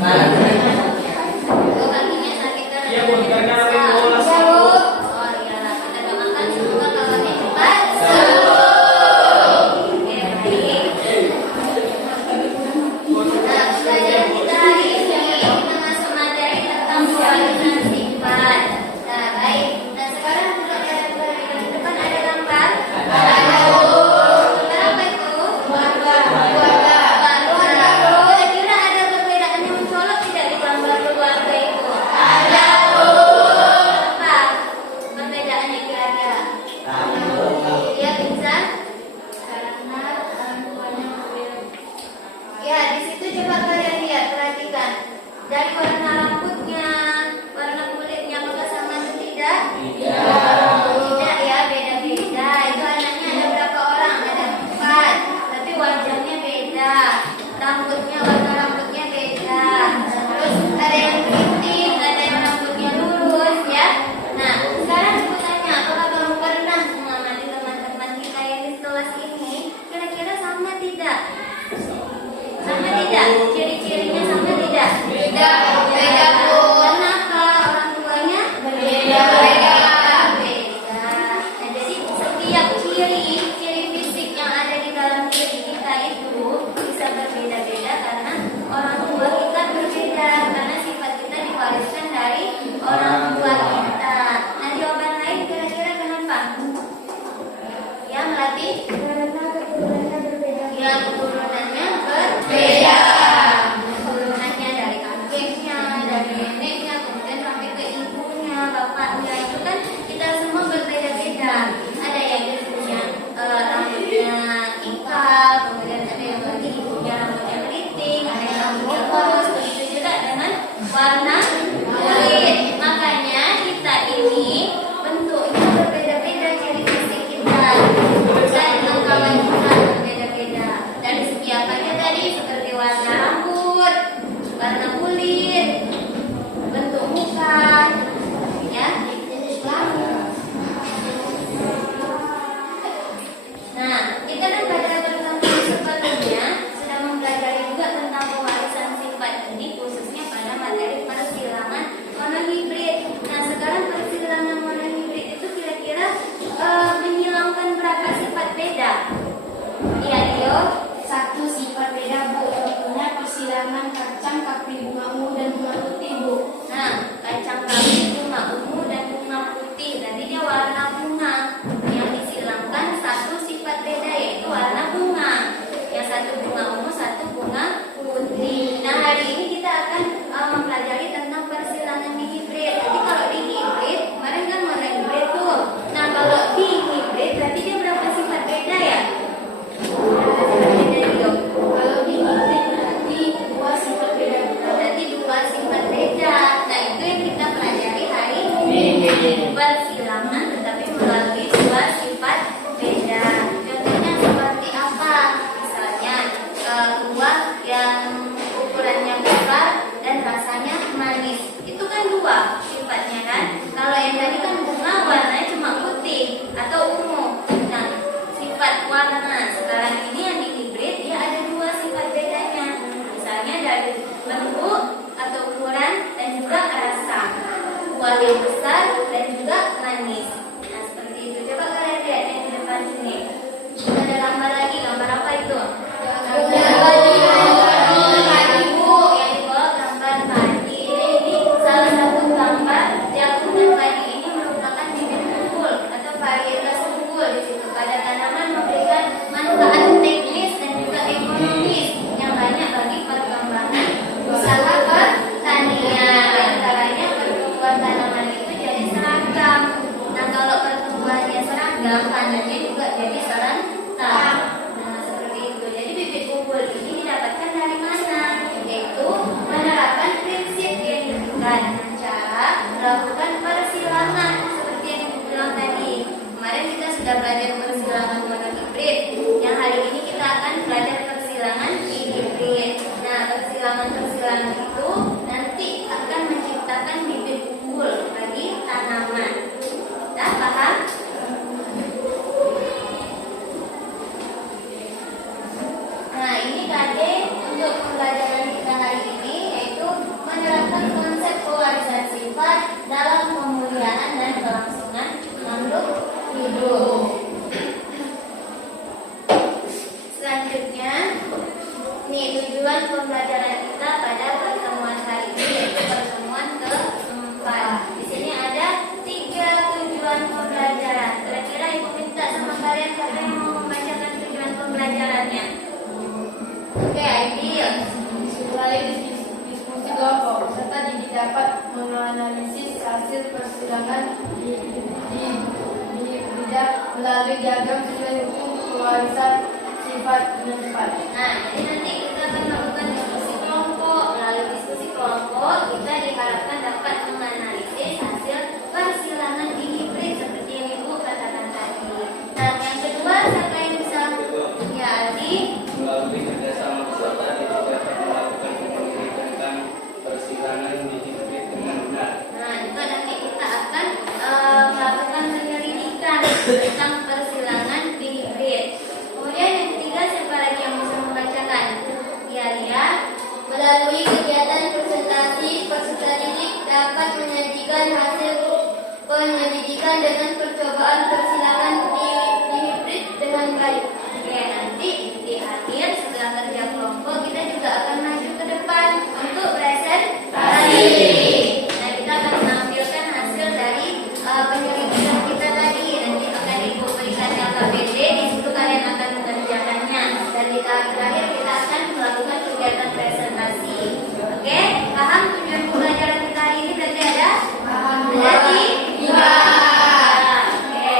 Bu, kakinya sakit kan? Iya Bu, karena bola. Iya Bu. Oh iya, kita doakan semoga kawannya cepat sembuh. Oke, baik. Nah, pelajaran kita hari ini kita masuk materi tentang pembahasan sifat. Nah, baik. Nah, sekarang pelajaran di depan ada gambar. Ada Bu. Gambar apa itu? Keluarga. Kira-kira ada perbedaan yang mencolok tidak di gambar keluarga itu? Ada Bu. Apa perbedaannya kira-kira? Ya, bisa? Karena orang tuanya berbeda. Ya, di situ coba kalian lihat, perhatikan. Dari warna rambutnya, warna kulitnya, apakah sama atau tidak? Tidak ya, beda-beda. Itu anaknya ada berapa orang? Ada 4. Tapi wajahnya beda. Warna rambutnya beda. Terus ada yang keriting, ada yang rambutnya lurus ya. Nah, sekarang aku tanya, apakah kamu pernah mengamati teman-teman kita yang di kelas ini? Kira-kira sama tidak? Sama tidak? Ciri-cirinya sama tidak? Beda Bu. Kenapa? Orang tuanya beda. Nah, jadi setiap ciri fisik yang ada di dalam diri kita itu bisa berbeda-beda karena orang tua kita berbeda, karena sifat kita diwariskan dari orang tua kita. Nah, jawaban lain kira-kira kenapa? Ya, Melati? Karena keturunannya berbeda. Ya, keturunannya berbeda. Keturunannya dari kakeknya, dari neneknya, kemudian sampai ke ibunya, bapaknya, itu kan kita semua berbeda-beda. Ada yang ibunya rambutnya ikal, kemudian ada yang lagi ibunya rambutnya keriting, ada yang rambutnya lurus, begitu juga dengan warna kulit. Makanya kita ini bentuknya berbeda-beda, ciri fisik kita dengan kawan kita berbeda-beda. Dari segi apanya tadi? Seperti warna rambut, warna kulit, bentuk muka, ya. Nah, kita kan pada pertemuan sebelumnya sudah mempelajari juga tentang pewarisan sifat ini, khususnya pada materi persilangan monohibrid. Nah, sekarang persilangan monohibrid itu kira-kira menghilangkan berapa sifat beda? Iya, Dio. 1 sifat beda Bu, contohnya persilangan kacang, kapri, bunga ungu dan bunga putih Bu. Nah, kacang kapri, bunga ungu dan bunga putih. Tadi dia warna bunga. Yang disilangkan 1 sifat beda, yaitu warna bunga. Yang 1 bunga ungu, 1 bunga putih. Nah, hari ini kita akan mempelajari tentang persilangan dihibrid. Jadi kalau dihibrid, kemarin kan monohibrid tuh. Nah, kalau dihibrid berarti dia berapa sifat beda ya? Kalau dihibrid berarti 2 sifat beda. Berarti 2 sifat beda. Nah, itu yang kita pelajari hari ini. Persilangan tetapi melalui 2 sifat beda. Contohnya seperti apa? Misalnya buah yang ukurannya besar dan rasanya manis. Itu kan 2 sifatnya kan? Kalau yang tadi kan bunga warnanya cuma putih atau ungu. Nah, sifat warna sekarang ini yang dihibrid dia ada 2 sifat bedanya. Misalnya dari bentuk atau ukuran dan juga rasa. Buah yang besar dan juga manis. Nah, seperti itu. Coba kalian lihat yang di depan sini. Ada gambar lagi. Gambar apa itu? Gambar padi Bu. Yang di bawah gambar padi. Ini salah satu gambar jagung dan padi ini merupakan bibit unggul atau varietas unggul di situ. Pada tanaman memberikan manfaat teknis dan juga ekonomis yang banyak bagi perkembangan usaha pertanian. Antaranya pertumbuhan tanaman itu jadi seragam. Nah, kalau pertumbuhannya seragam, panennya juga jadi serentak. Nah, seperti itu. Jadi bibit unggul ini didapatkan dari mana? Yaitu menerapkan prinsip yang diberikan dengan cara melakukan persilangan seperti yang dibilang tadi. Kemarin kita sudah belajar persilangan monohibrid. Yang hari ini kita akan belajar persilangan dihibrid. Nah, persilangan itu nanti akan menciptakan bibit unggul bagi tanaman. Nah, paham? Nah, ini KD untuk pembelajaran kita hari ini, yaitu persilangan di bidang melalui diagram sesuai hukum pewarisan sifat penyebab. Nah, jadi nanti kita akan melakukan diskusi kelompok. Melalui diskusi kelompok, kita diharapkan dapat menganalisis hasil persilangan di hibrid seperti yang Ibu katakan tadi. Nah, yang kedua, siapa yang bisa? Ya, Aldi. Melalui kerjasama peserta didik dapat melakukan penyelidikan persilangan di hibrid dengan benar. Nah, itu nanti kita akan melakukan penyelidikan tentang persilangan di hibrid. Kemudian yang ketiga, siapa lagi yang bisa membacakan? Ya, lihat. Melalui kegiatan presentasi, peserta didik dapat menyajikan hasil penyelidikan dengan percobaan persilangan di hibrid dengan baik. Oke, nanti di akhir setelah kerja kelompok kita juga akan maju ke depan untuk presentasi. Nah, kita akan menampilkan hasil dari penyelidikan kita tadi. Nanti akan Ibu berikan LKPD, di situ kalian akan mengerjakannya. Dan di terakhir kita akan melakukan kegiatan presentasi. Oke, paham tujuan pembelajaran kita hari ini berarti ada? Paham. Berarti? Iya. Oke.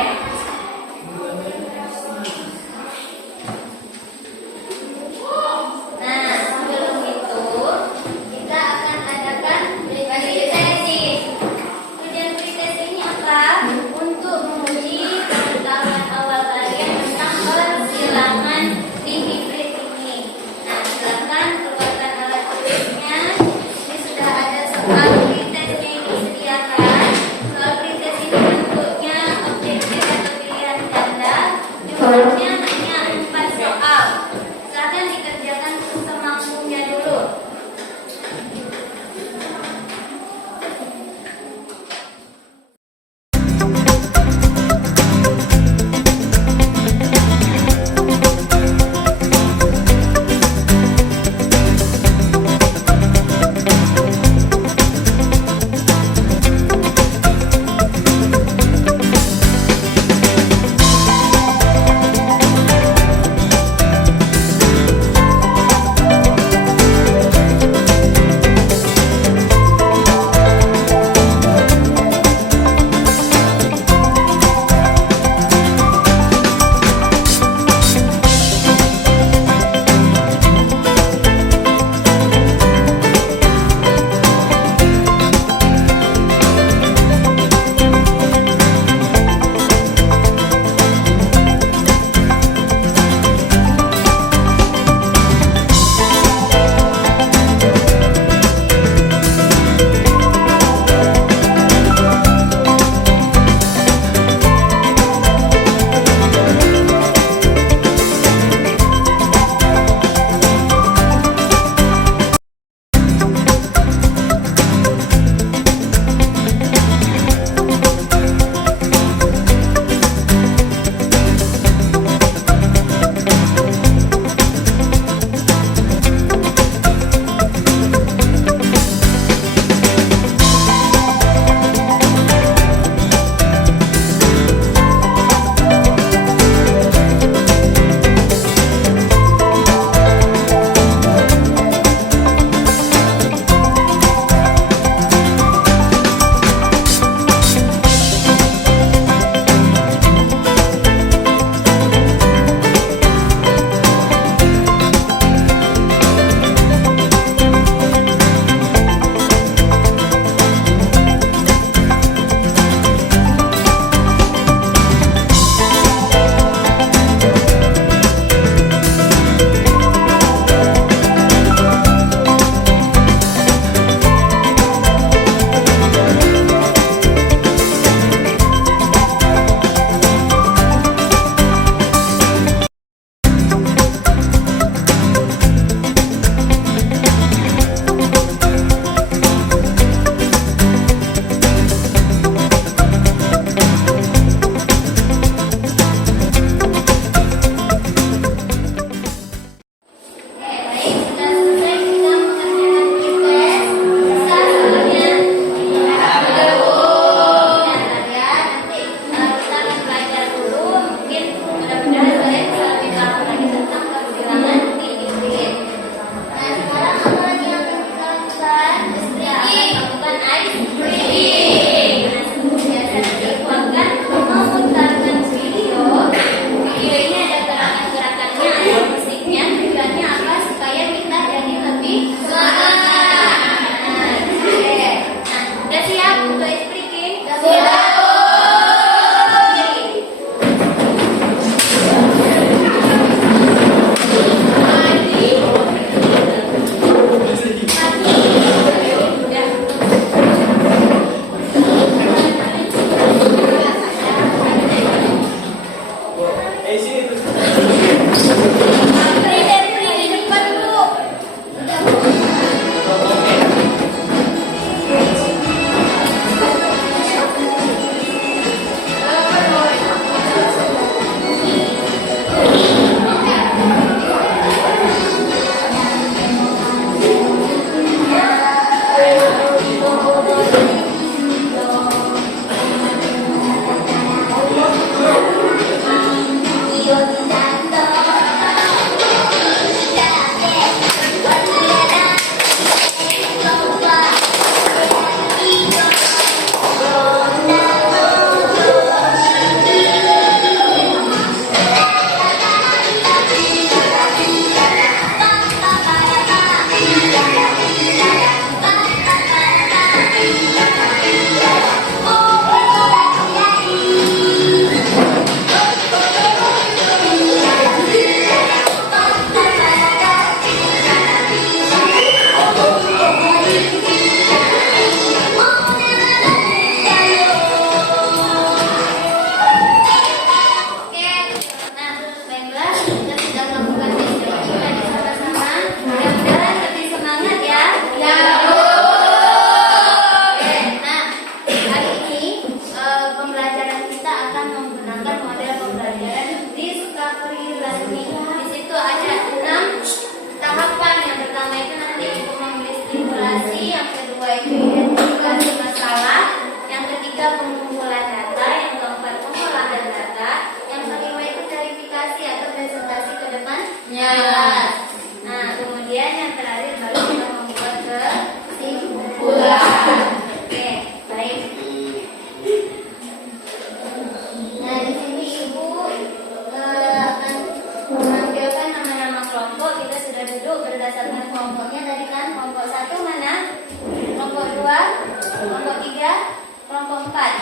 sifat.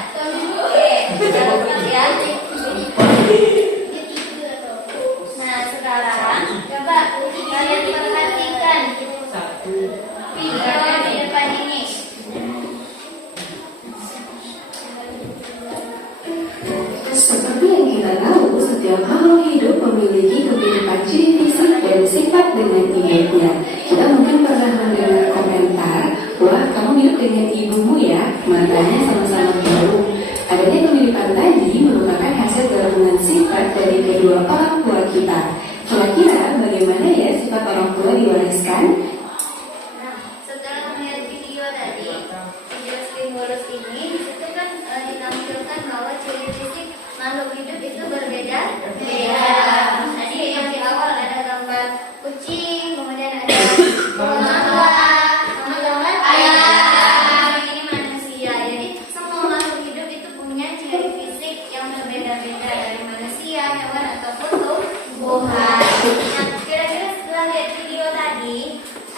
Oke, jangan lupa ya. Nah, sekarang coba kalian perhatikan video di depan ini. Seperti yang kita tahu, setiap makhluk hidup memiliki kehidupan ciri fisik dan sifat dengan induknya. Kita mungkin pernah mendengar komentar, wah kamu mirip dengan ibumu ya, matanya sama-sama biru. Adanya kemiripan tadi merupakan hasil gabungan sifat dari kedua orang tua kita. Kira-kira bagaimana ya sifat orang tua diwariskan? Nah, setelah melihat video tadi, video stimulus ini, disitu kan ditampilkan bahwa ciri fisik makhluk hidup itu berbeda. Tadi yang di awal ada gambar kucing, kemudian ada mangga, sama gambar ayam. Ini manusia. Jadi semua makhluk hidup itu punya ciri fisik yang berbeda-beda dari manusia, hewan ataupun tumbuhan. Nah, kira-kira setelah lihat video tadi,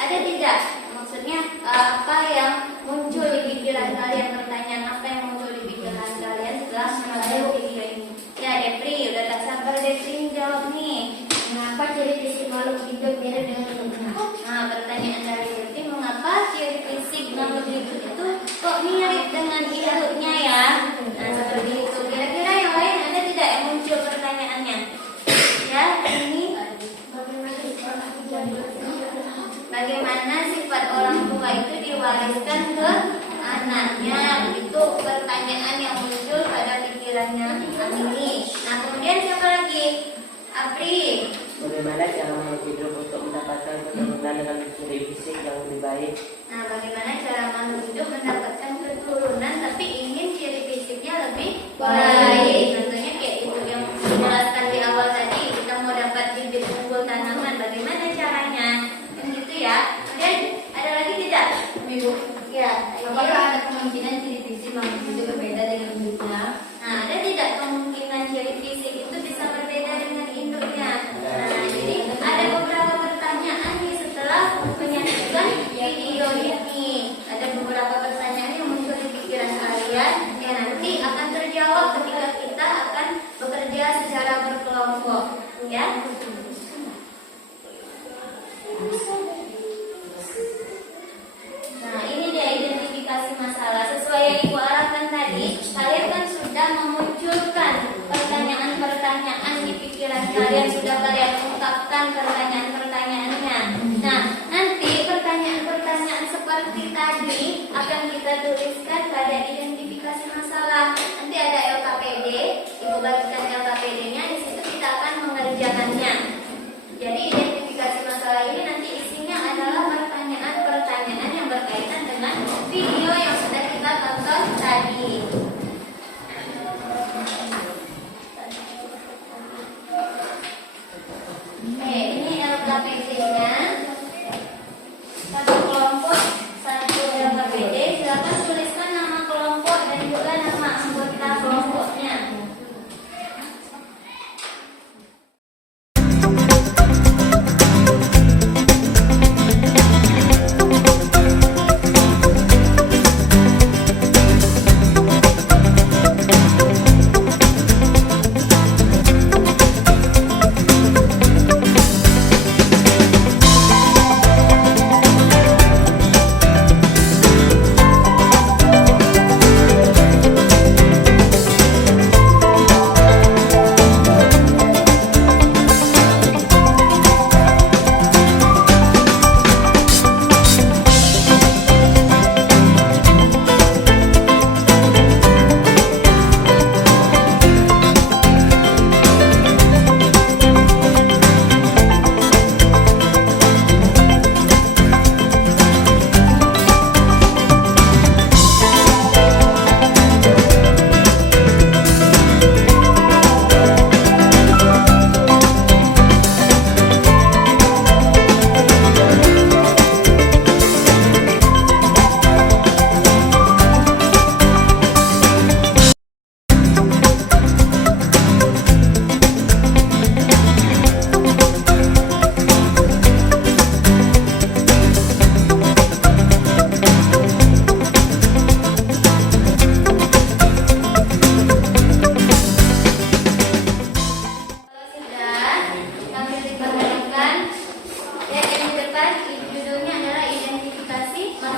ada tidak? Maksudnya apa yang muncul di pikiran kalian? Pertanyaan apa yang muncul di pikiran kalian setelah menonton video ini? Ya, Depri, udah tak sabar Depri jawab nih. Mengapa ciri fisik makhluk hidup mirip dengan induknya? Nah, pertanyaan dari Depri, mengapa ciri fisik makhluk hidup itu kok mirip dengan induknya ya? Nah, seperti itu. Kira-kira yang lain ada tidak yang muncul pertanyaannya? Ya, ini bagaimana sifat orang tua itu diwariskan ke anaknya? Itu pertanyaan yang muncul pada pikirannya Amini. Nah, kemudian siapa lagi? Apri. Bagaimana cara makhluk hidup untuk mendapatkan keturunan dengan ciri fisik yang lebih baik? Nah, bagaimana cara makhluk hidup mendapatkan keturunan tapi ingin ciri fisiknya lebih baik? Tentunya kayak itu yang dijelaskan di awal tadi. Kita mau dapat bibit unggul tanaman, bagaimana caranya? Kan gitu ya. Kemudian ada lagi tidak? Ibu, Ya, apakah ada kemungkinan ciri fisik makhluk hidup berbeda dengan induknya? Nah, ada tidak kemungkinan ciri fisik itu bisa berbeda dengan induknya? Nah, jadi ada beberapa pertanyaan nih setelah menyaksikan video ini. Ada beberapa pertanyaan yang muncul di pikiran kalian yang nanti akan terjawab ketika kita akan bekerja secara berkelompok. Ya. Nah, ini dia identifikasi masalah. Sesuai yang Ibu arahkan tadi, kalian kan sudah memunculkan pertanyaan-pertanyaan di pikiran kalian, sudah kalian ungkapkan pertanyaan-pertanyaannya. Nah, nanti pertanyaan-pertanyaan seperti tadi akan kita tuliskan pada identifikasi masalah. Nanti ada LKPD, Ibu bagikan LKPD-nya, di situ kita akan mengerjakannya. Jadi identifikasi masalah ini nanti isinya adalah pertanyaan-pertanyaan yang berkaitan dengan video yang sudah kita tonton tadi. Oke, ini LKPD-nya. Satu kelompok, satu LKPD. Silakan tuliskan nama kelompok dan juga nama anggota kelompoknya.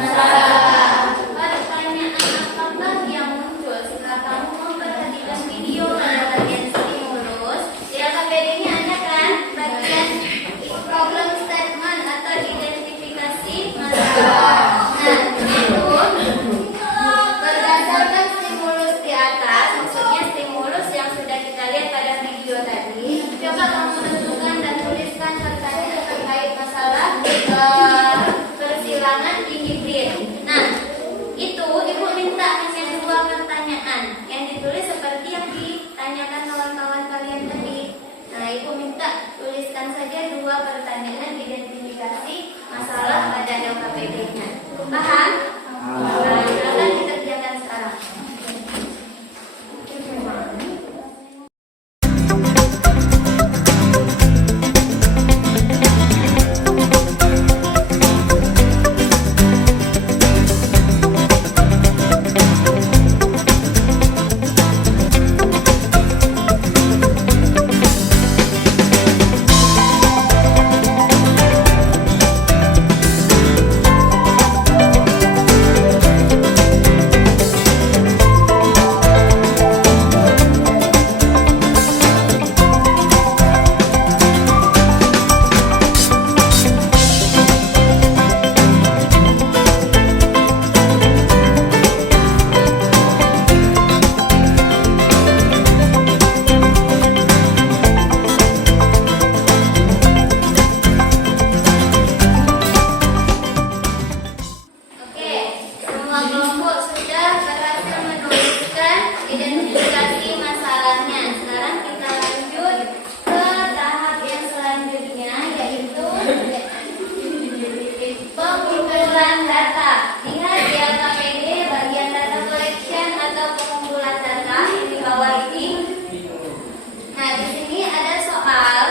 Masalah. Pertanyaan apakah yang muncul setelah kamu memperhatikan video pada bagian stimulus? Di LKPD-nya ada kan bagian problem statement atau identifikasi masalah. Nah, itu berdasarkan stimulus di atas, maksudnya stimulus yang sudah kita lihat pada video tadi. Coba kamu tentukan dan tuliskan pertanyaan terkait masalah persilangan di hibrid. Nah, itu ibu minta hanya 2 pertanyaan yang ditulis seperti yang ditanyakan kawan-kawan kalian tadi. Nah, ibu minta tuliskan saja 2 pertanyaan identifikasi masalah pada LKPD-nya. Paham? Nah, silakan dikerjakan sekarang. Oke, semua kelompok sudah berhasil menuliskan identifikasi masalahnya. Sekarang kita lanjut ke tahap yang selanjutnya, yaitu pengumpulan data. Lihat di LKPD bagian data collection atau pengumpulan data di bawah ini. Nah, di sini ada soal.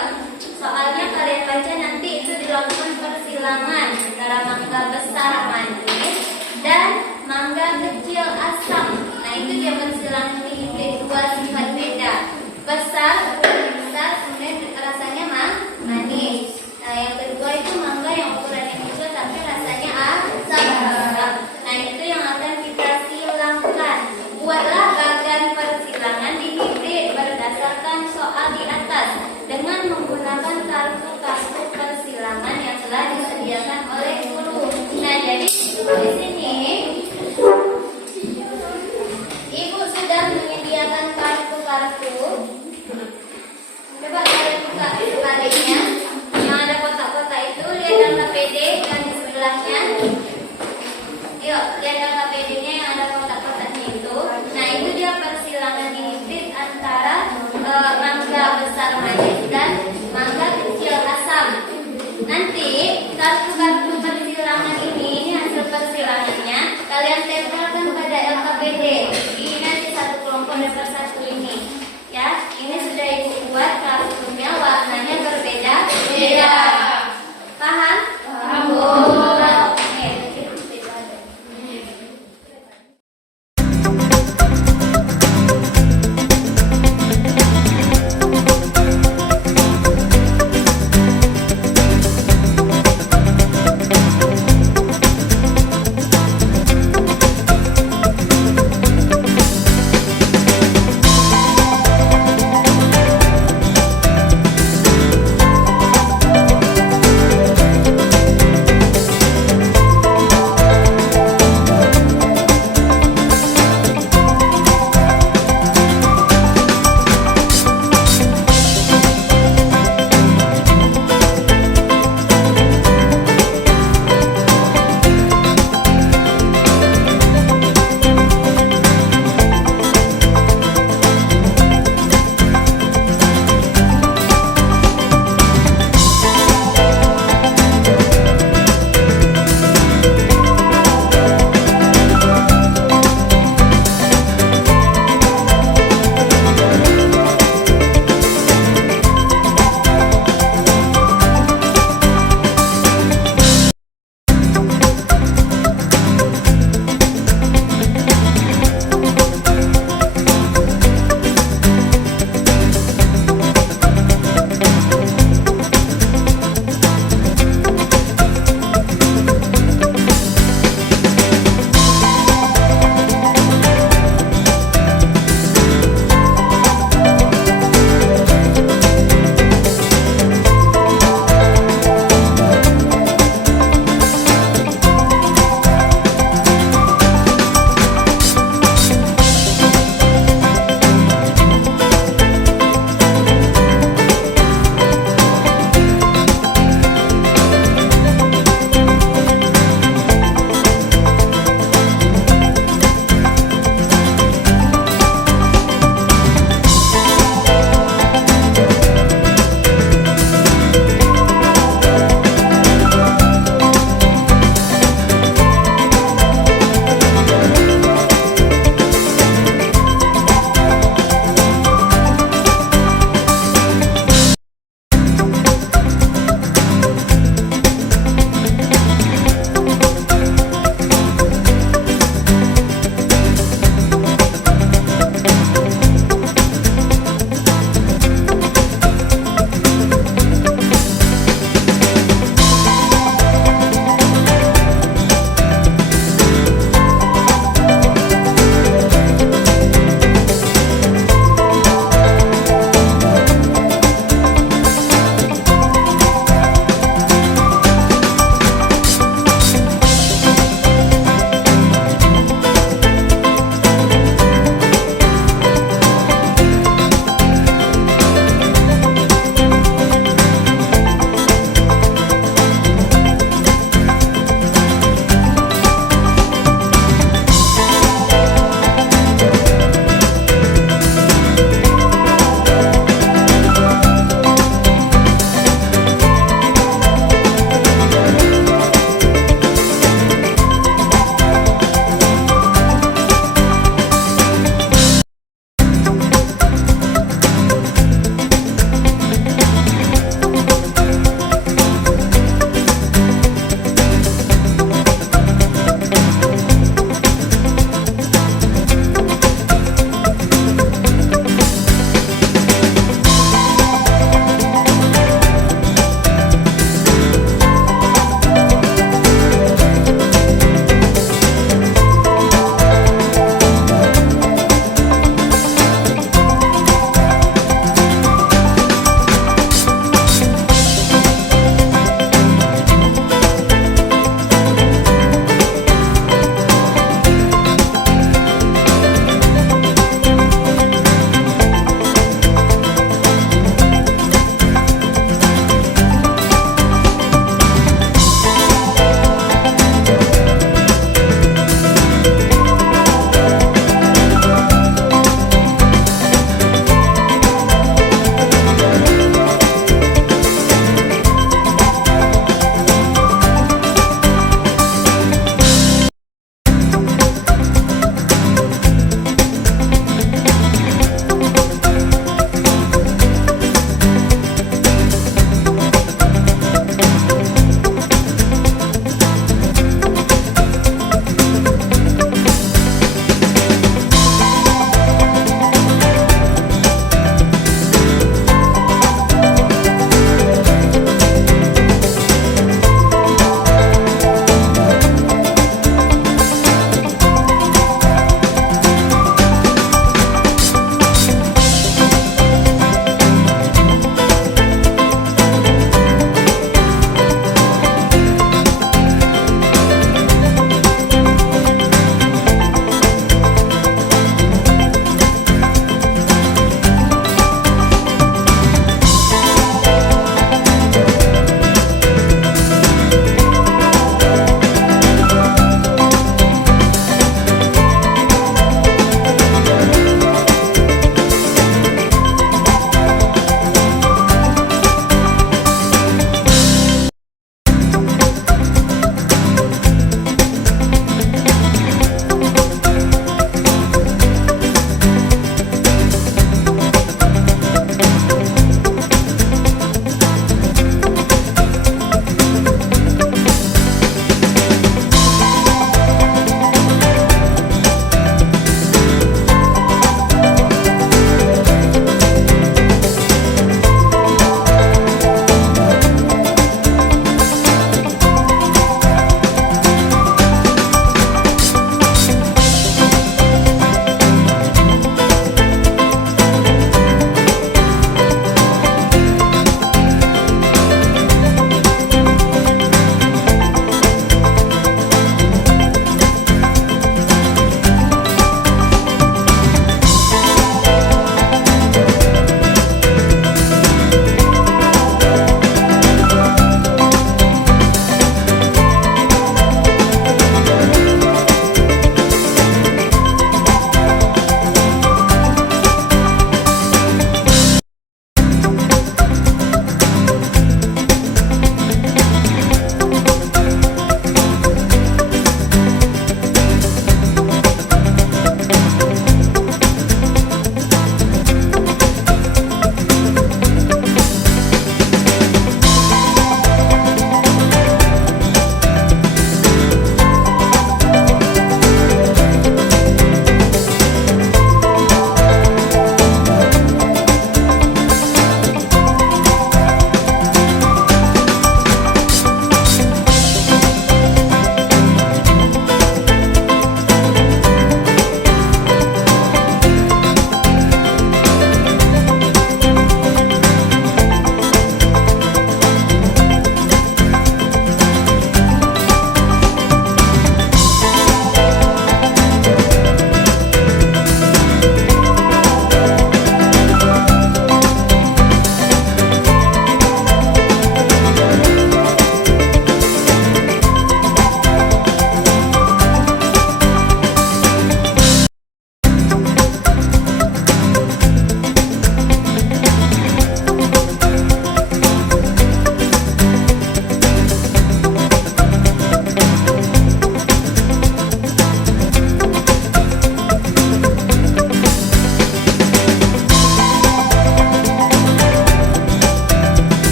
Soalnya kalian baca nanti itu dilakukan persilangan antara mangga besar manis dan mangga kecil asam. Nah, itu dia persilangan di hibrid 2 sifat beda. Besar, kemudian rasanya manis. Nah, yang kedua itu mangga yang ukurannya kecil tapi rasanya asam. Nah, itu yang akan kita silangkan. Buatlah bagan persilangan di hibrid berdasarkan soal di atas dengan menggunakan kartu persilangan yang telah disediakan oleh guru. Nah, jadi di sini ibu sudah menyediakan kartu-kartu. Coba kalian buka sebaliknya. Yang ada kotak-kotak itu, lihat LKPD yang di sebelahnya. Yuk, lihat LKPD-nya yang ada kotak-kotaknya itu. Nah, itu dia persilangan di hibrid antara mangga besar manis dan mangga kecil asam. Nanti kartu-kartu persilangan ini hasil persilangannya kalian tempelkan pada LKPD. Ini nanti satu kelompok dapat satu ini. Ya, ini sudah ibu buat kartunya warnanya berbeda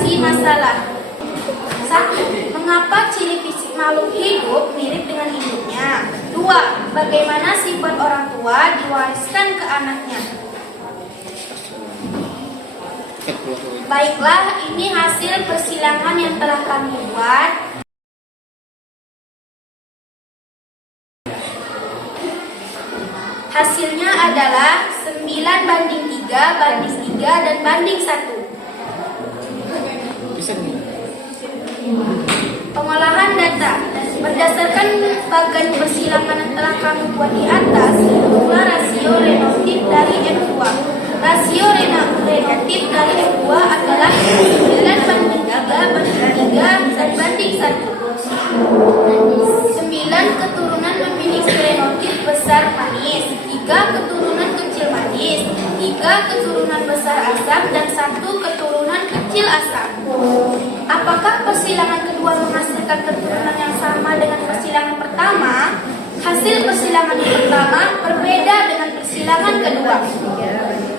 mengatasi masalah. 1. Mengapa ciri fisik makhluk hidup mirip dengan induknya? 2. Bagaimana sifat orang tua diwariskan ke anaknya? Baiklah, ini hasil persilangan yang telah kami buat. Hasilnya adalah 9:3 dan banding 1. Pengolahan data berdasarkan bagan persilangan yang telah kami buat di atas, itulah rasio relatif dari F2. Rasio relatif dari F2 adalah 9:3 dan banding 1. 9 keturunan memiliki genotif besar manis, 3 keturunan kecil manis, 3 keturunan besar asam, dan 1 keturunan kecil asam. Apakah persilangan kedua menghasilkan keturunan yang sama dengan persilangan pertama? Hasil persilangan yang pertama berbeda dengan persilangan kedua.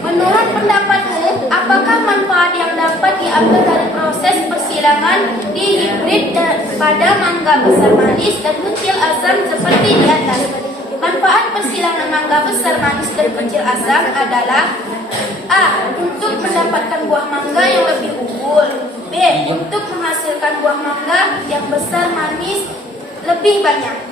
Menurut pendapatmu, apakah manfaat yang dapat diambil dari proses persilangan di hibrid pada mangga besar manis dan kecil asam seperti di atas? Manfaat persilangan mangga besar manis dan kecil asam adalah: A. Untuk mendapatkan buah mangga yang lebih unggul. B. Untuk menghasilkan buah mangga yang besar manis lebih banyak.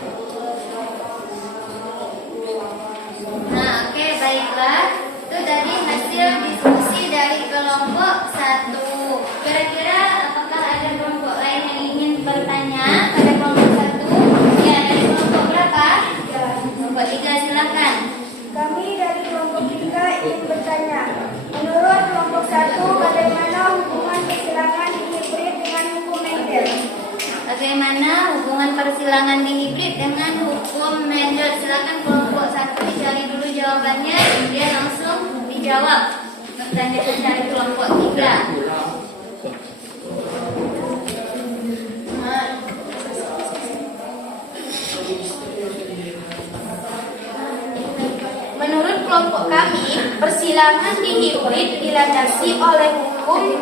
Nah, oke, baiklah. Itu dari hasil diskusi dari kelompok 1. Kira-kira apakah ada kelompok lain yang ingin bertanya pada kelompok 1? Ya, dari kelompok berapa? Kelompok 3, silakan. Kami dari kelompok 3 ingin bertanya, menurut kelompok 1, bagaimana hubungan persilangan di hibrid dengan hukum Mendel? Bagaimana hubungan persilangan di hibrid dengan hukum Mendel? Silakan kelompok 1 dicari dulu jawabannya, kemudian langsung dijawab. Bertanya dari kelompok 3. Menurut kelompok kami, persilangan di hibrid dilandasi oleh hukum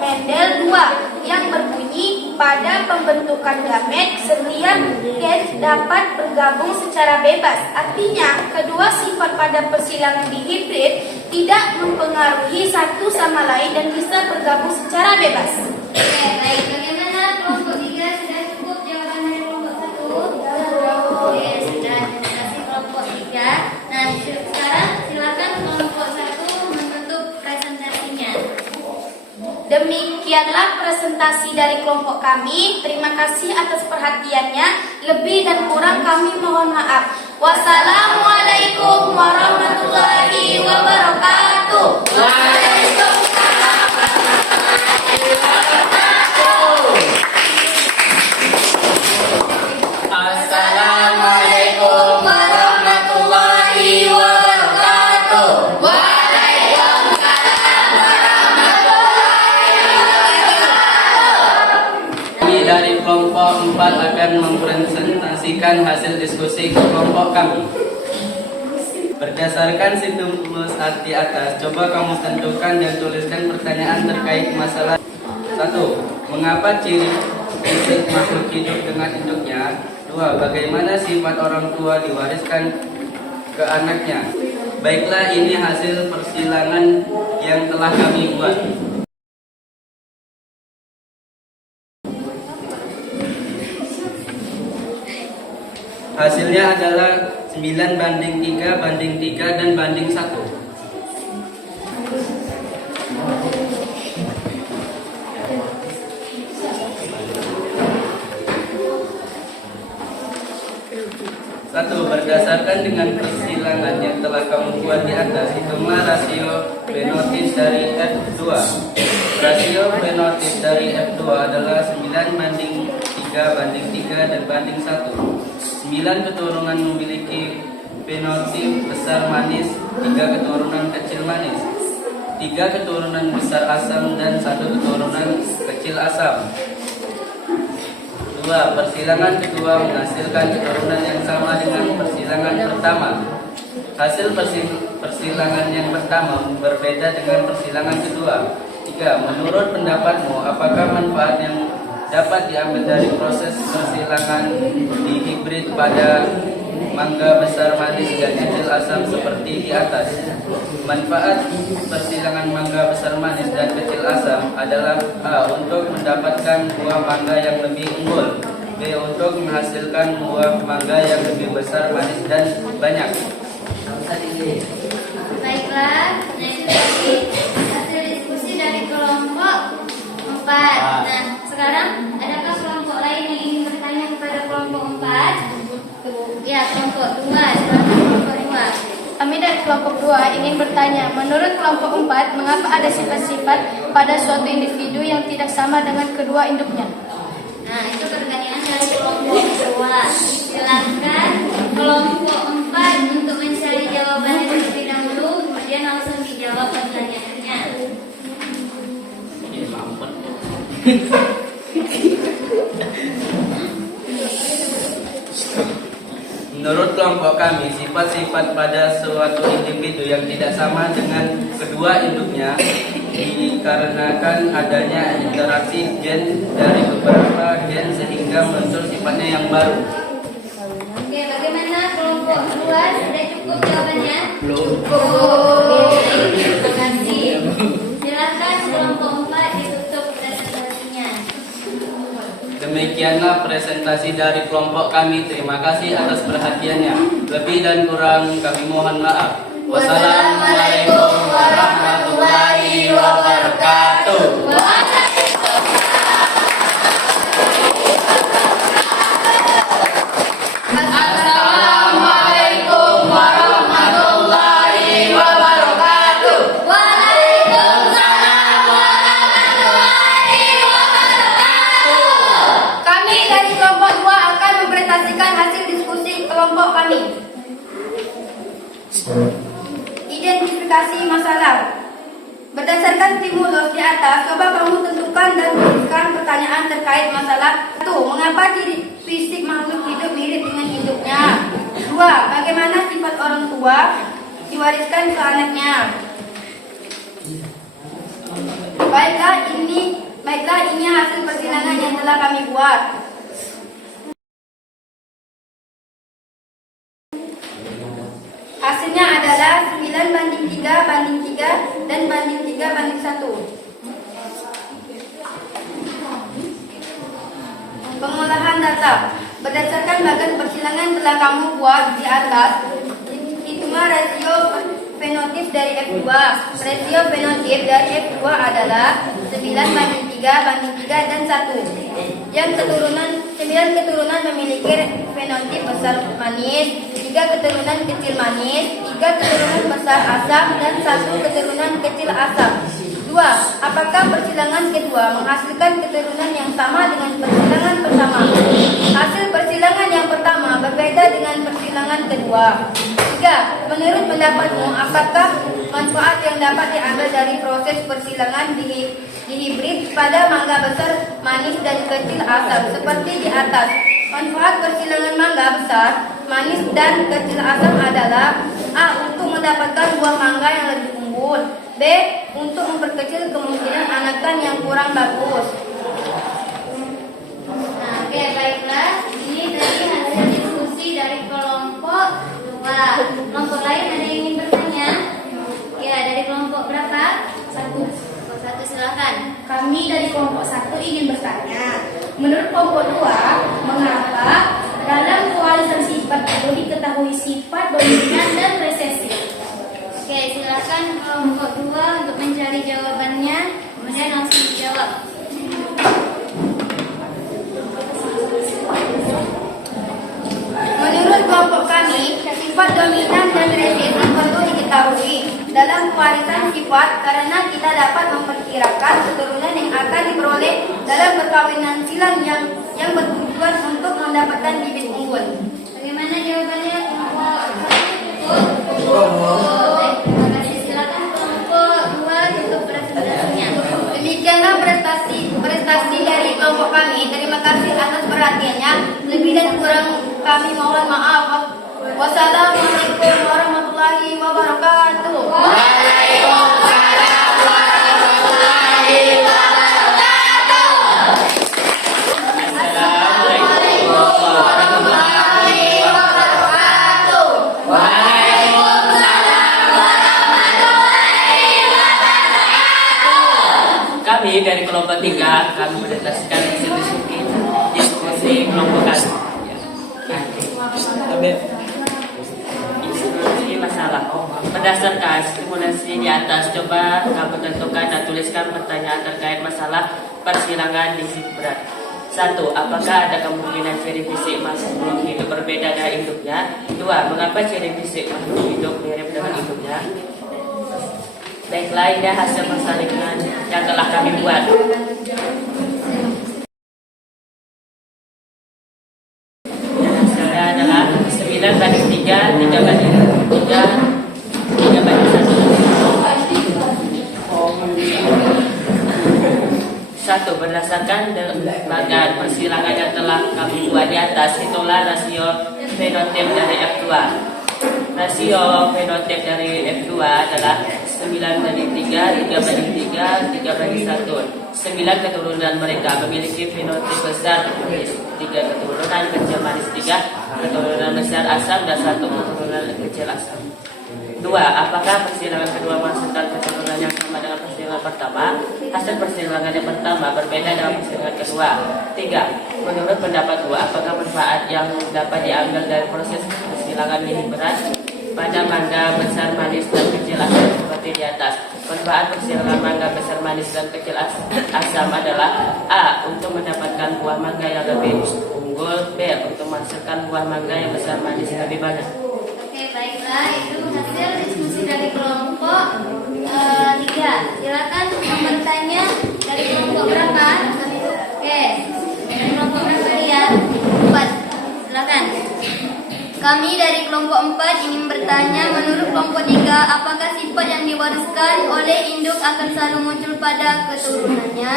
Mendel 2 yang berbunyi pada pembentukan gamet setiap gen dapat bergabung secara bebas. Artinya, kedua sifat pada persilangan di hibrid tidak mempengaruhi satu sama lain dan bisa bergabung secara bebas. Oke, baik. Bagaimana kelompok 3? Sudah cukup jawaban dari kelompok 1? Oke, sudah. Terima kasih kelompok 3. Nah, sekarang silakan kelompok 1 menutup presentasinya. Demikianlah presentasi dari kelompok kami. Terima kasih atas perhatiannya. Lebih dan kurang kami mohon maaf. Wassalamualaikum warahmatullahi wabarakatuh. Assalamualaikum warahmatullahi wabarakatuh. Kami dari kelompok 4 akan mempresentasikan hasil diskusi kelompok kami. Berdasarkan stimulus di atas, coba kamu tentukan dan tuliskan pertanyaan terkait masalah. 1. Mengapa ciri fisik makhluk hidup dengan induknya? 2. Bagaimana sifat orang tua diwariskan ke anaknya? Baiklah, ini hasil persilangan yang telah kami buat. Hasilnya adalah 9:3 dan banding 1. Berdasarkan dengan persilangan yang telah kamu buat di atas, hitunglah rasio fenotip dari F2. Rasio fenotip dari F2 adalah 9:3 dan banding 1. 9 keturunan memiliki fenotip besar manis, 3 keturunan kecil manis, 3 keturunan besar asam, dan 1 keturunan kecil asam. 2. Persilangan kedua menghasilkan keturunan yang sama dengan persilangan pertama. Hasil persilangan yang pertama berbeda dengan persilangan kedua. 3. Menurut pendapatmu, apakah manfaat yang dapat diambil dari proses persilangan di hibrid pada mangga besar manis dan kecil asam seperti di atas? Manfaat persilangan mangga besar manis dan kecil asam adalah A. Untuk mendapatkan buah mangga yang lebih unggul, B. Untuk menghasilkan buah mangga yang lebih besar, manis, dan banyak. Baiklah, nah itu tadi hasil diskusi dari kelompok 4. Nah, sekarang adakah kelompok lain yang ingin bertanya kepada kelompok 4? Ya, kelompok 2. Silakan kelompok 2. Kami dari kelompok 2 ingin bertanya, menurut kelompok 4, mengapa ada sifat-sifat pada suatu individu yang tidak sama dengan kedua induknya? Nah, itu pertanyaan dari kelompok 2. Silakan kelompok 4 untuk mencari jawabannya terlebih dahulu, kemudian langsung dijawab pertanyaannya. Menurut kelompok kami, sifat-sifat pada suatu individu yang tidak sama dengan kedua induknya dikarenakan adanya interaksi gen dari beberapa gen sehingga muncul sifatnya yang baru. Oke, bagaimana kelompok 2? Sudah cukup jawabannya? Cukup. Oke, terima kasih. Silakan kelompok 4 ditutup presentasinya. Demikianlah presentasi dari kelompok kami. Terima kasih atas perhatiannya. Lebih dan kurang kami mohon maaf. Wassalamualaikum warahmatullahi wabarakatuh. Assalamualaikum warahmatullahi wabarakatuh. Waalaikumsalam warahmatullahi wabarakatuh. Kami dari kelompok 2 akan mempresentasikan hasil diskusi kelompok kami. Identifikasi masalah. Berdasarkan stimulus di atas, coba kamu tentukan dan tuliskan pertanyaan terkait masalah. 1. Mengapa ciri fisik makhluk hidup mirip dengan induknya? 2. Bagaimana sifat orang tua diwariskan ke anaknya? Baiklah ini hasil persilangan yang telah kami buat. Hasilnya adalah 9:3 dan banding 3:1. Pengolahan data. Berdasarkan bagan persilangan telah kamu buat di atas, hitunglah rasio fenotip dari F2. Rasio fenotip dari F2 adalah 9:3 dan 1. Yang 9 keturunan memiliki fenotip besar manis, 3 keturunan kecil manis, 3 keturunan besar asam, dan 1 keturunan kecil asam. 2. Apakah persilangan kedua menghasilkan keturunan yang sama dengan persilangan pertama? Hasil persilangan yang pertama berbeda dengan persilangan kedua. 3. Menurut pendapatmu, apakah manfaat yang dapat diambil dari proses persilangan di hibrid pada mangga besar manis dan kecil asam seperti di atas? Manfaat persilangan mangga besar manis dan kecil asam adalah A. Untuk mendapatkan buah mangga yang lebih unggul, B. Untuk memperkecil kemungkinan anakan yang kurang bagus. Nah, oke, baiklah. Ini tadi hasil diskusi dari kelompok 2. Kelompok lain ada yang ingin bertanya? Ya, dari kelompok berapa? 1. Kelompok 1, silakan. Kami dari kelompok 1 ingin bertanya, menurut kelompok 2, mengapa dalam kualitas sifat itu diketahui sifat dominan dan resesif? Oke, silakan kelompok 2 untuk mencari jawabannya, kemudian langsung dijawab. Menurut kelompok kami, sifat dominan dan resesif perlu diketahui dalam pewarisan sifat karena kita dapat memperkirakan keturunan yang akan diperoleh dalam perkawinan silang yang bertujuan untuk mendapatkan bibit unggul. Bagaimana jawabannya kelompok 1? Cukup. Terima kasih. Silakan kelompok 2 tutup presentasinya. Demikianlah prestasi dari kelompok kami. Terima kasih atas perhatiannya. Lebih dan kurang kami mohon maaf. Wassalamualaikum warahmatullahi wabarakatuh. Waalaikumsalam warahmatullahi akan mendetaskan diskusi kelompok kami. Instruksi masalah. Berdasarkan simulasi di atas, coba kamu tentukan dan tuliskan pertanyaan terkait masalah persilangan diksi berat. 1. Apakah ada kemungkinan ciri fisik makhluk hidup berbeda dari induknya? 2. Mengapa ciri fisik makhluk hidup mirip dengan induknya? Baiklah, ini hasil persalinan yang telah kami buat. Dan hasilnya adalah 9:3, 3:3, 3:1. 1. Berdasarkan bagian persilangan yang telah kami buat di atas, itulah rasio fenotip dari F2. Rasio fenotip dari F2 adalah 9:3, 3:3, 3:1. 9 keturunan mereka memiliki fenotip besar manis, 3 keturunan kecil manis, 3 keturunan besar asam, dan 1 keturunan kecil asam. 2. Apakah persilangan kedua menghasilkan keturunan yang sama dengan persilangan pertama? Hasil persilangan yang pertama berbeda dengan persilangan kedua. 3. Menurut pendapat 2, apakah manfaat yang dapat diambil dari proses persilangan ini berat pada mangga besar manis dan kecil asam seperti di atas? Manfaat persilangan mangga besar manis dan kecil asam adalah: A. Untuk mendapatkan buah mangga yang lebih unggul. B. Untuk menghasilkan buah mangga yang besar manis lebih banyak. Oke, baiklah, itu hasil diskusi dari kelompok 3. Silakan yang bertanya dari kelompok berapa? Oke, dari kelompok berapa ya? 4. Silakan. Kami dari kelompok 4 ingin bertanya, menurut kelompok 3, apakah sifat yang diwariskan oleh induk akan selalu muncul pada keturunannya?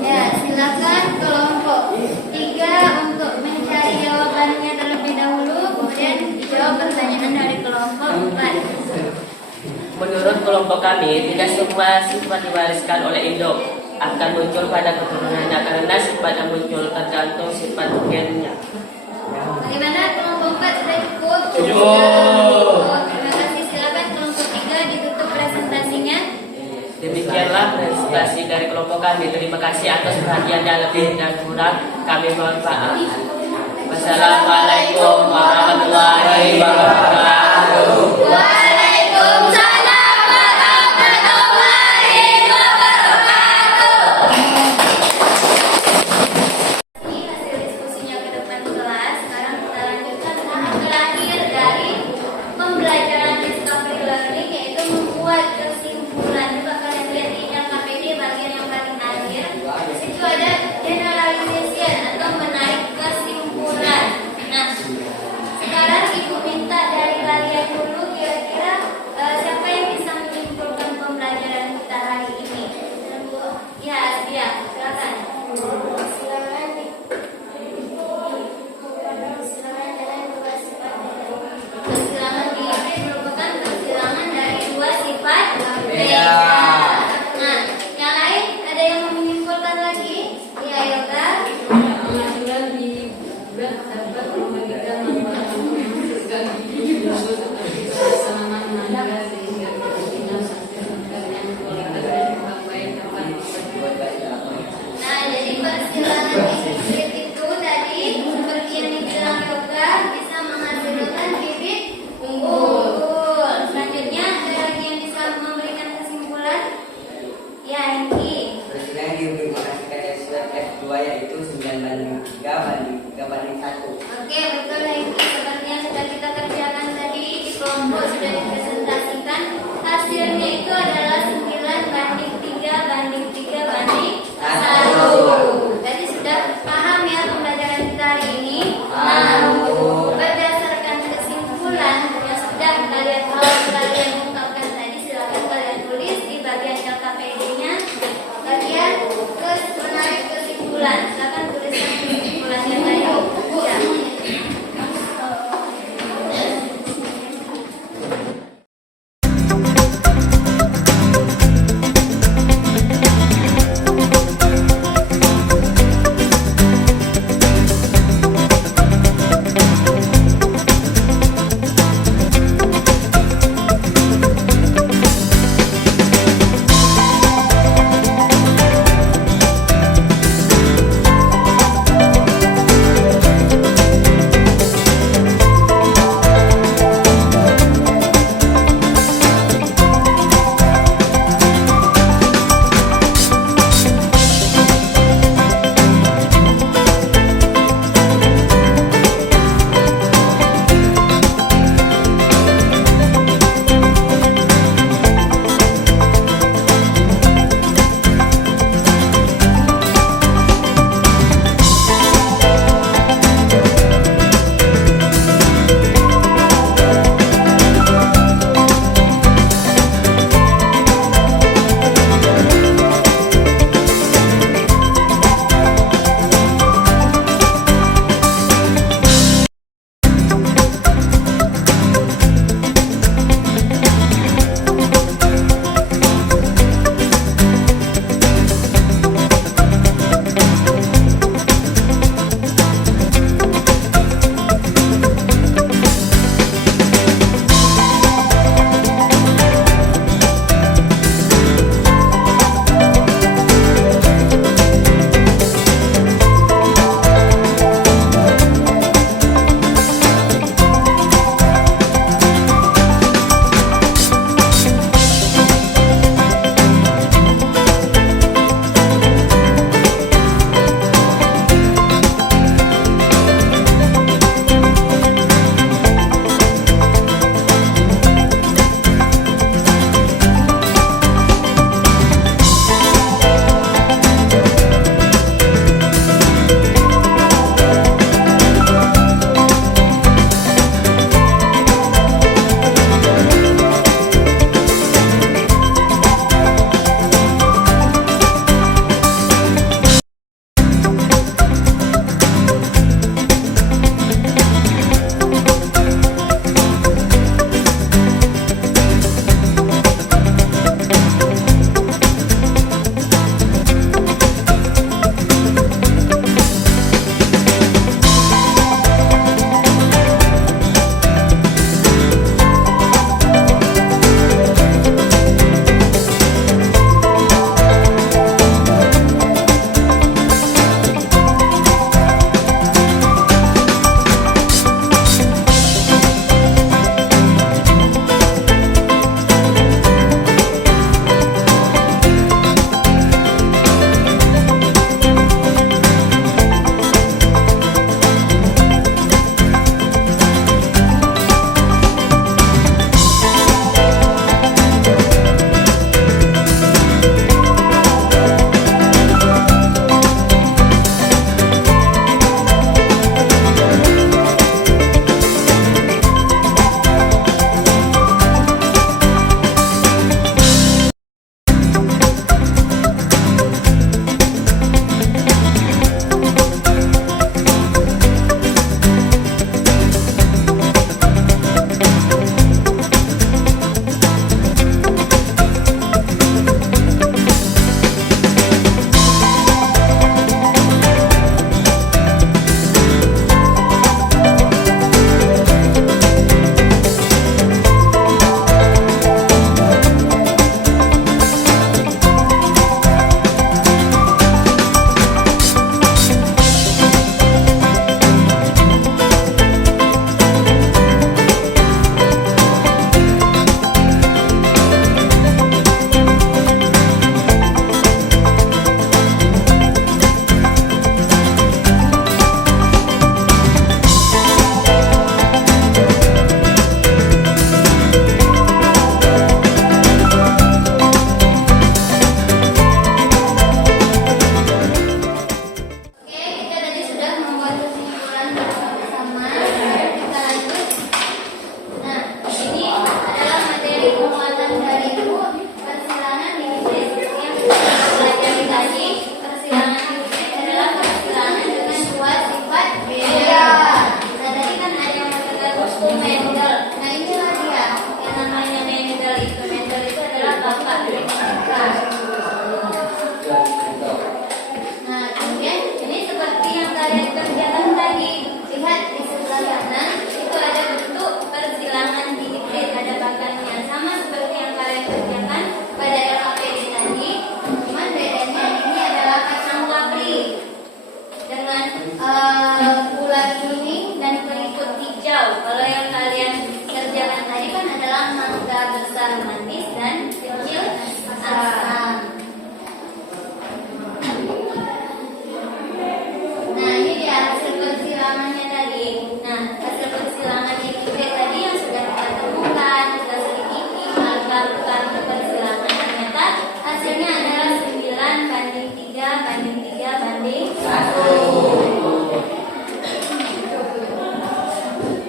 Ya, silakan kelompok 3 untuk mencari jawabannya terlebih dahulu, kemudian dijawab pertanyaan dari kelompok 4. Menurut kelompok kami, tidak semua sifat diwariskan oleh induk akan muncul pada keturunannya, karena sifat yang muncul tergantung sifat gennya. Bagaimana kelompok 4 sudah cukup? Cukup. Terima kasih. Silakan kelompok 3 ditutup presentasinya. Demikianlah presentasi dari kelompok kami. Terima kasih atas perhatian yang lebih dan kurang. Kami mohon maaf. Wassalamualaikum warahmatullahi wabarakatuh. Waalaikumsalam warahmatullahi wabarakatuh. Ini hasil diskusinya ke depan kelas. Sekarang kita lanjutkan tahap terakhir dari pembelajaran discovery learning, yaitu membuat kesimpulan. Coba kalian lihat di LKPD bagian yang paling akhir. Di situ ada generalization atau menarik kesimpulan. Nah, sekarang ibu minta dari kalian dulu kira-kira siapa yang bisa menyimpulkan pembelajaran kita hari ini? Ya, dia, silakan. Persilangan biologis merupakan persilangan dari dua sifat beda. Nah, yang lain ada yang mau menyimpulkan lagi? Ya, Yoga. Nah, jadi persilangan bibit itu tadi seperti yang dibilang Yoga bisa menghasilkan bibit unggul. Selanjutnya ada lagi yang bisa memberikan kesimpulan? Ya, Hengki. Persilangan diimplementasikan sifat F2 yaitu 9:3 Oke, betul Hengki. Seperti yang sudah kita kerjakan tadi di kelompok sudah dipresentasikan. Hasilnya itu adalah 9:3:3:1. Tadi sudah paham ya pembelajaran kita hari ini? Nah, berdasarkan kesimpulan yang sudah kalian ungkapkan tadi, silakan kalian tulis di bagian LKPD-nya, bagian menarik kesimpulan. Silakan tuliskan kesimpulannya tadi. Ya.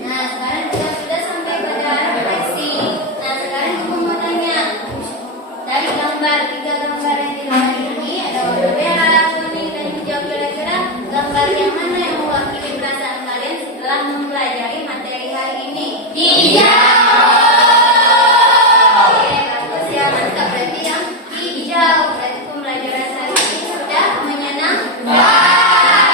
Nah, sekarang kita sudah sampai pada refleksi. Nah, sekarang ibu mau tanya. Dari tiga gambar yang dilihat ini ada warna merah, kuning, dan hijau. Kira-kira gambar yang mana yang mewakili perasaan kalian setelah mempelajari materi hari ini? Oke, bagus ya, mantap. Berarti yang hijau. Berarti pembelajaran hari ini sudah menyenangkan.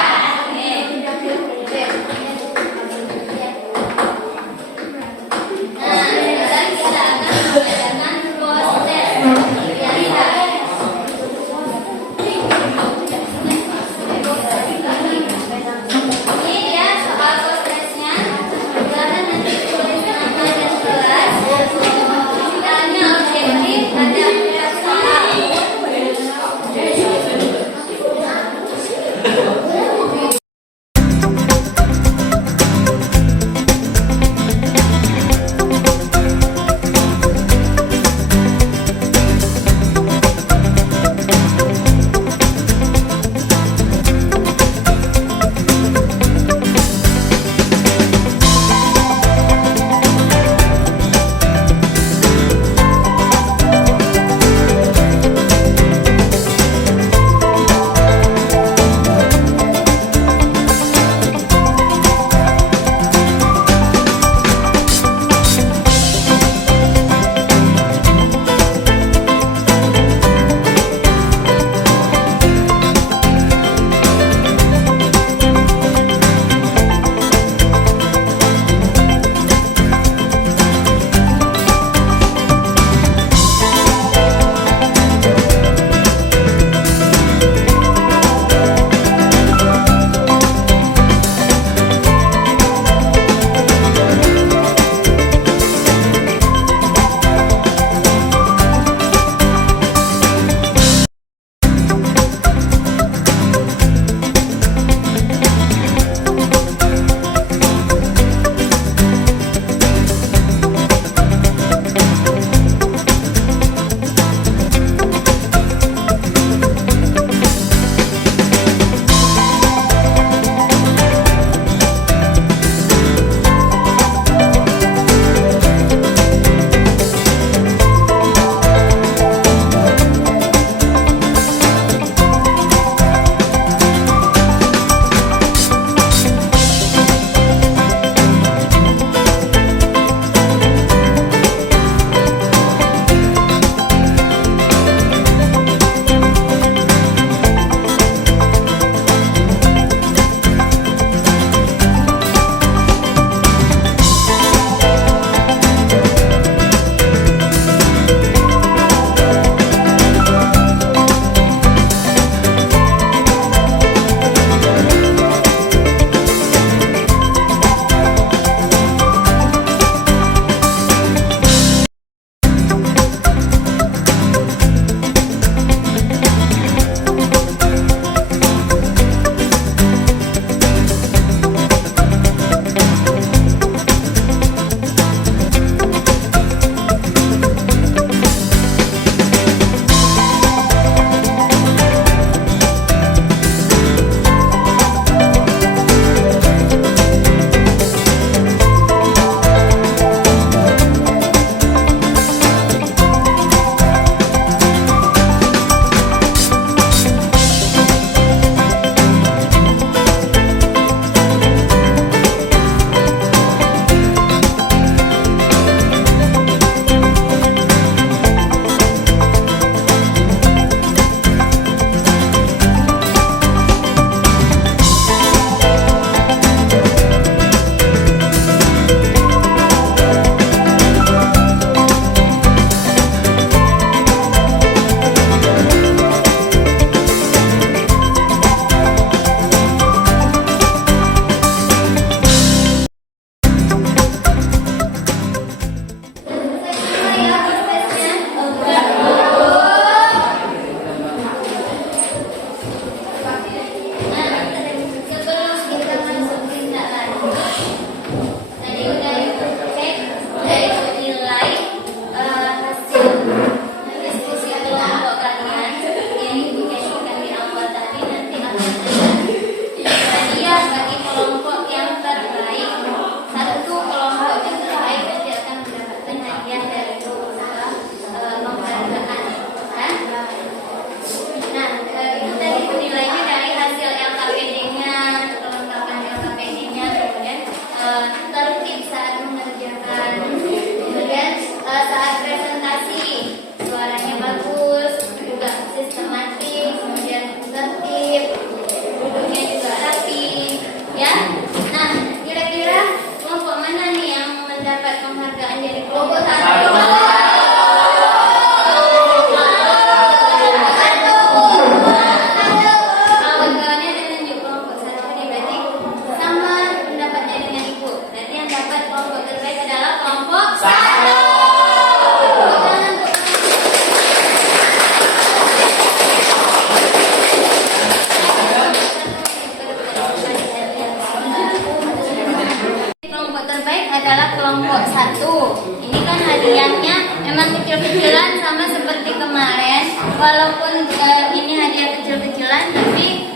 walaupun ini hadiah kecil-kecilan, tapi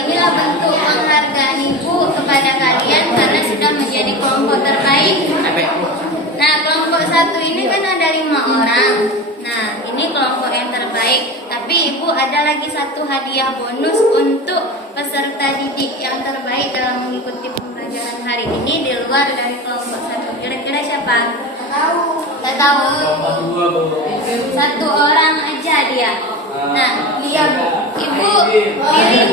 inilah bentuk penghargaan Ibu kepada kalian karena sudah menjadi kelompok terbaik. Nah, kelompok 1 ini kan ada 5 orang. Nah, ini kelompok yang terbaik. Tapi Ibu ada lagi 1 hadiah bonus untuk peserta didik yang terbaik dalam mengikuti pembelajaran hari ini di luar dari kelompok 1. Kira-kira siapa? Nggak tahu. 1 orang aja dia. Nah, Ibu pilih